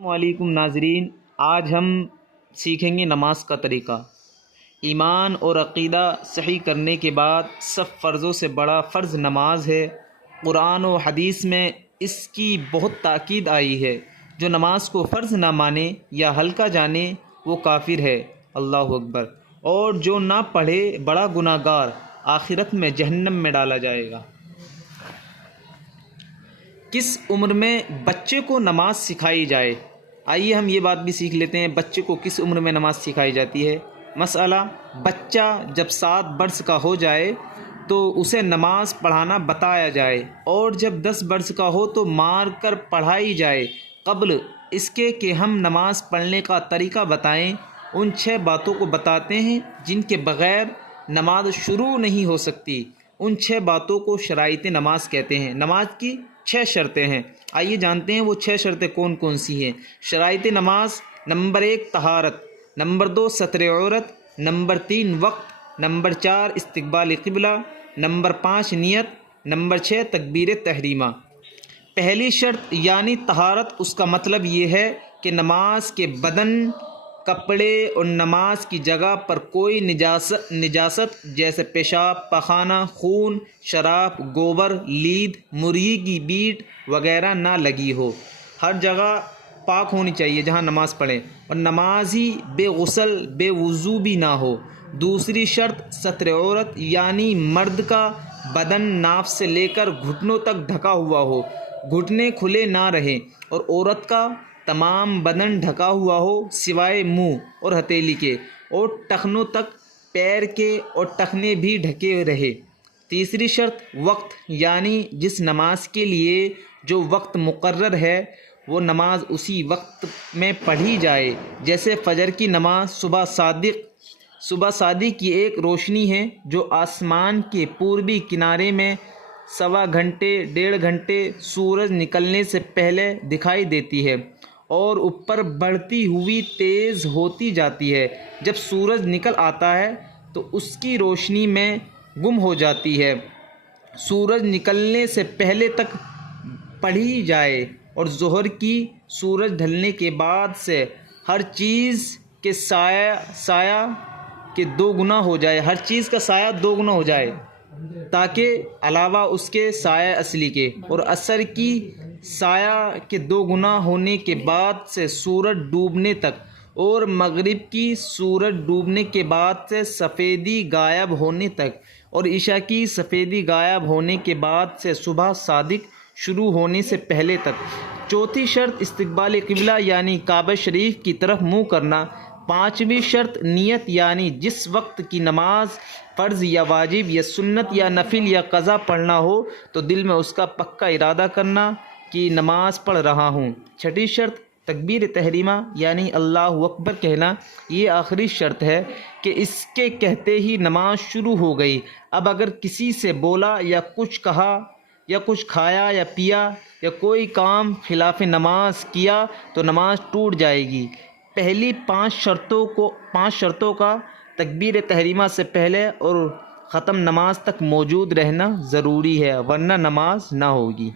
السلام علیکم ناظرین، آج ہم سیکھیں گے نماز کا طریقہ۔ ایمان اور عقیدہ صحیح کرنے کے بعد سب فرضوں سے بڑا فرض نماز ہے۔ قرآن و حدیث میں اس کی بہت تاکید آئی ہے۔ جو نماز کو فرض نہ مانے یا ہلکا جانے وہ کافر ہے۔ اللہ اکبر۔ اور جو نہ پڑھے بڑا گناہ گار، آخرت میں جہنم میں ڈالا جائے گا۔ کس عمر میں بچے کو نماز سکھائی جائے؟ آئیے ہم یہ بات بھی سیکھ لیتے ہیں، بچے کو کس عمر میں نماز سکھائی جاتی ہے۔ مسئلہ: بچہ جب 7 برس کا ہو جائے تو اسے نماز پڑھانا بتایا جائے، اور جب 10 برس کا ہو تو مار کر پڑھائی جائے۔ قبل اس کے کہ ہم نماز پڑھنے کا طریقہ بتائیں، ان 6 باتوں کو بتاتے ہیں جن کے بغیر نماز شروع نہیں ہو سکتی۔ ان 6 باتوں کو شرائط نماز کہتے ہیں۔ نماز کی 6 شرطیں ہیں، آئیے جانتے ہیں وہ 6 شرطیں کون کون سی ہیں۔ شرائط نماز: نمبر 1 طہارت، نمبر 2 ستر عورت، نمبر 3 وقت، نمبر 4 استقبال قبلہ، نمبر 5 نیت، نمبر 6 تکبیر تحریمہ۔ پہلی شرط یعنی طہارت، اس کا مطلب یہ ہے کہ نماز کے بدن، کپڑے اور نماز کی جگہ پر کوئی نجاست جیسے پیشاب، پخانہ، خون، شراب، گوبر، لید، مرغی کی بیٹ وغیرہ نہ لگی ہو۔ ہر جگہ پاک ہونی چاہیے جہاں نماز پڑھیں، اور نمازی بے غسل بے وضو بھی نہ ہو۔ دوسری شرط ستر عورت، یعنی مرد کا بدن ناف سے لے کر گھٹنوں تک ڈھکا ہوا ہو، گھٹنے کھلے نہ رہیں، اور عورت کا تمام بدن ڈھکا ہوا ہو سوائے منہ اور ہتھیلی کے، اور ٹخنوں تک پیر کے اور ٹخنے بھی ڈھکے رہے۔ تیسری شرط وقت، یعنی جس نماز کے لیے جو وقت مقرر ہے وہ نماز اسی وقت میں پڑھی جائے، جیسے فجر کی نماز۔ صبح صادق کی ایک روشنی ہے جو آسمان کے پوربی کنارے میں 1.25 گھنٹے 1.5 گھنٹے سورج نکلنے سے پہلے دکھائی دیتی ہے اور اوپر بڑھتی ہوئی تیز ہوتی جاتی ہے۔ جب سورج نکل آتا ہے تو اس کی روشنی میں گم ہو جاتی ہے۔ سورج نکلنے سے پہلے تک پڑھی جائے، اور ظہر کی سورج ڈھلنے کے بعد سے ہر چیز کے سایہ کے 2 گنا ہو جائے، ہر چیز کا سایہ 2 گنا ہو جائے، تاکہ علاوہ اس کے سایہ اصلی کے، اور عصر کی سایہ کے 2 گنا ہونے کے بعد سے سورج ڈوبنے تک، اور مغرب کی سورج ڈوبنے کے بعد سے سفیدی غائب ہونے تک، اور عشاء کی سفیدی غائب ہونے کے بعد سے صبح صادق شروع ہونے سے پہلے تک۔ چوتھی شرط استقبال قبلہ، یعنی کعبہ شریف کی طرف منہ کرنا۔ پانچویں شرط نیت، یعنی جس وقت کی نماز فرض یا واجب یا سنت یا نفل یا قضا پڑھنا ہو تو دل میں اس کا پکا ارادہ کرنا کہ نماز پڑھ رہا ہوں۔ چھٹی شرط تکبیر تحریمہ، یعنی اللہ اکبر کہنا۔ یہ آخری شرط ہے کہ اس کے کہتے ہی نماز شروع ہو گئی۔ اب اگر کسی سے بولا یا کچھ کہا یا کچھ کھایا یا پیا یا کوئی کام خلاف نماز کیا تو نماز ٹوٹ جائے گی۔ پہلی 5 شرطوں کا تکبیر تحریمہ سے پہلے اور ختم نماز تک موجود رہنا ضروری ہے، ورنہ نماز نہ ہوگی۔